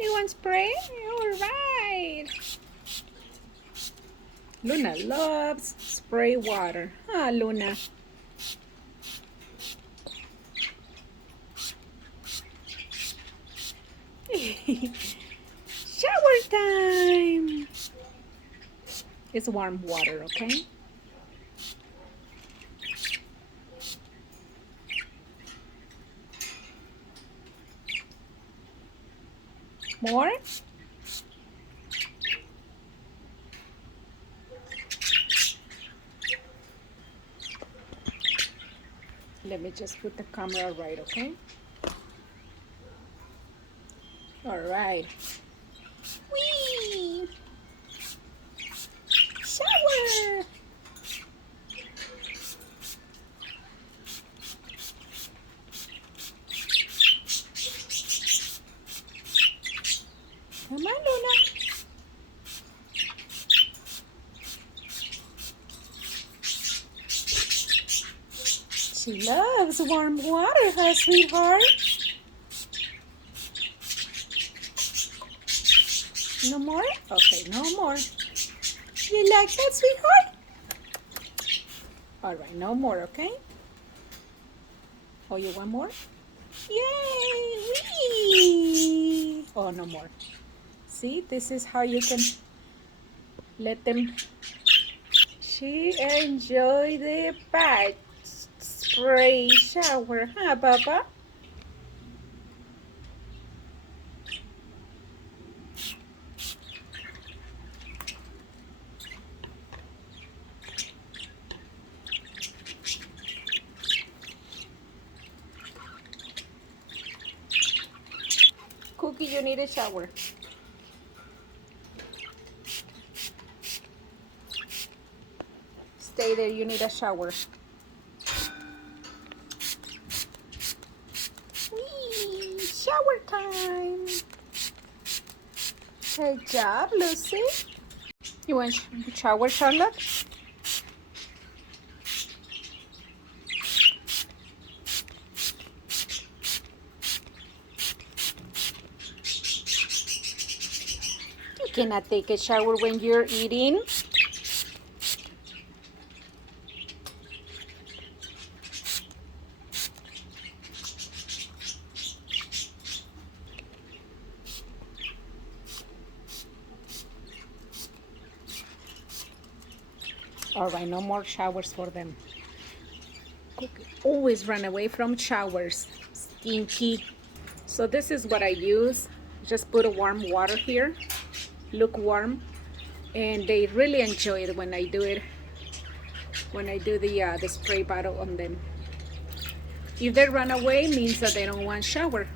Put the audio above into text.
You want spray? All right. Luna loves spray water. Ah, Luna. Shower time. It's warm water, okay? More? Let me just put the camera right, okay? All right. Whee! Shower! Come on, Luna. She loves warm water, huh, sweetheart? No more? Okay, no more. You like that, sweetheart? All right, no more, okay? Oh, you want more? Yay! Whee! Oh, no more. See, this is how you can let them. She enjoyed the bath spray shower, huh, Baba? Cookie, you need a shower. Stay there, you need a shower. Whee! Shower time. Good job, Lucy. You want to shower, Charlotte? You cannot take a shower when you're eating. All right, no more showers for them. Always run away from showers, stinky. So this is what I use. Just put a warm water here, lukewarm, and they really enjoy it when I do it. When I do the spray bottle on them. If they run away, means that they don't want shower.